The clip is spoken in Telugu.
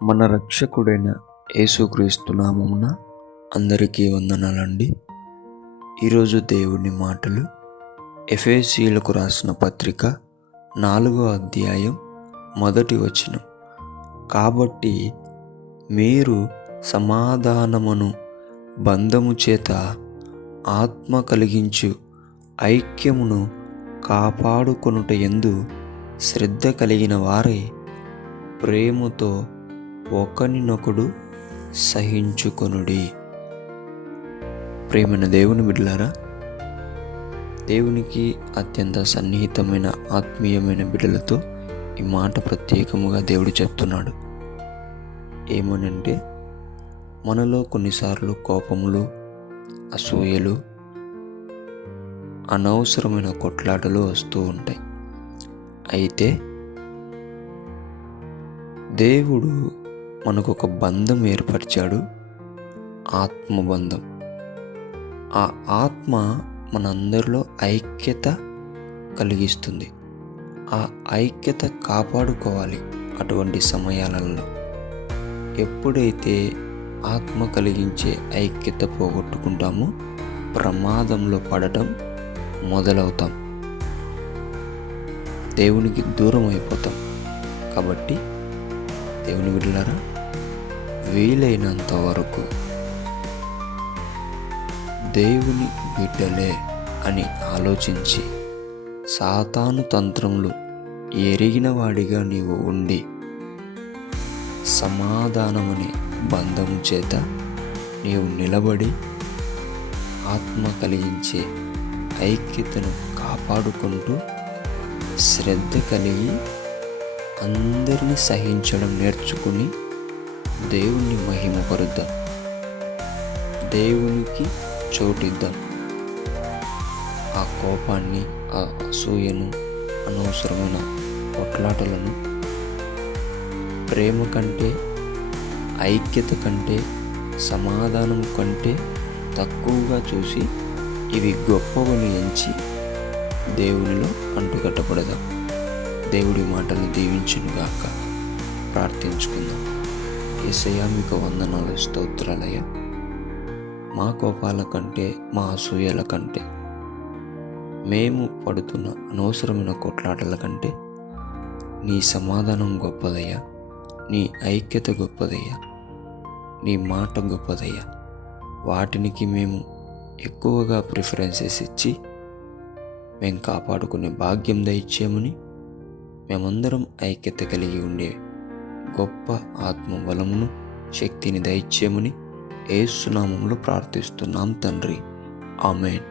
మన రక్షకుడైన యేసుక్రీస్తు నామమున అందరికీ వందనాలండి. ఈరోజు దేవుని మాటలు ఎఫెసీయులకు రాసిన పత్రిక 4వ అధ్యాయం 1వ వచనం. కాబట్టి మీరు సమాధానమును బంధము చేత ఆత్మ కలిగించు ఐక్యమును కాపాడుకొనుట యందు శ్రద్ధ కలిగిన వారై ప్రేమతో ఒకరినొకడు సహించుకొనుడి. ప్రేమైన దేవుని బిడ్డలారా, దేవునికి అత్యంత సన్నిహితమైన ఆత్మీయమైన బిడ్డలతో ఈ మాట ప్రత్యేకముగా దేవుడు చెప్తున్నాడు. ఏమనంటే, మనలో కొన్నిసార్లు కోపములు, అసూయలు, అనవసరమైన కొట్లాటలు వస్తూ ఉంటాయి. అయితే దేవుడు మనకు ఒక బంధం ఏర్పరిచాడు, ఆత్మబంధం. ఆ ఆత్మ మనందరిలో ఐక్యత కలిగిస్తుంది. ఆ ఐక్యత కాపాడుకోవాలి. అటువంటి సమయాలలో ఎప్పుడైతే ఆత్మ కలిగించే ఐక్యత పోగొట్టుకుంటామో ప్రమాదంలో పడటం మొదలవుతాం, దేవునికి దూరం అయిపోతాం. కాబట్టి దేవుని బిడ్డలారా, వీలైనంత వరకు దేవుని బిడ్డలే అని ఆలోచించి సాతాను తంత్రములు ఎరిగిన వాడిగా నీవు ఉండి సమాధానమనే బంధము చేత నీవు నిలబడి ఆత్మ కలిగించే ఐక్యతను కాపాడుకుంటూ శ్రద్ధ కలిగి అందరినీ సహించడం నేర్చుకుని దేవుణ్ణి మహిమపరుద్దాం, దేవునికి చోటిద్దాం. ఆ కోపాన్ని, ఆ అసూయను, అనవసరమైన కొట్లాటలను ప్రేమ కంటే, ఐక్యత కంటే, సమాధానం కంటే తక్కువగా చూసి ఇవి గొప్పవని ఎంచి దేవునిలో అంటుకట్టబడదాం. దేవుడి మాటలు దీవించునుగాక. ప్రార్థించుకుందాం. యేసయ్యా, మీకు వందనాలు, స్తోత్రాలయ్యా. మా కోపాల కంటే, మా అసూయల కంటే, మేము పడుతున్న అనవసరమైన కొట్లాటల కంటే నీ సమాధానం గొప్పదయ్యా, నీ ఐక్యత గొప్పదయ్యా, నీ మాట గొప్పదయ్యా. వాటికి మేము ఎక్కువగా ప్రిఫరెన్సెస్ ఇచ్చి మేము కాపాడుకునే భాగ్యం దయచేయమని, మేమందరం ఐక్యత కలిగి ఉండే గొప్ప ఆత్మ బలమును, శక్తిని దయచేయమని యేసు నామములో ప్రార్థిస్తున్నాం తండ్రి. ఆమేన్.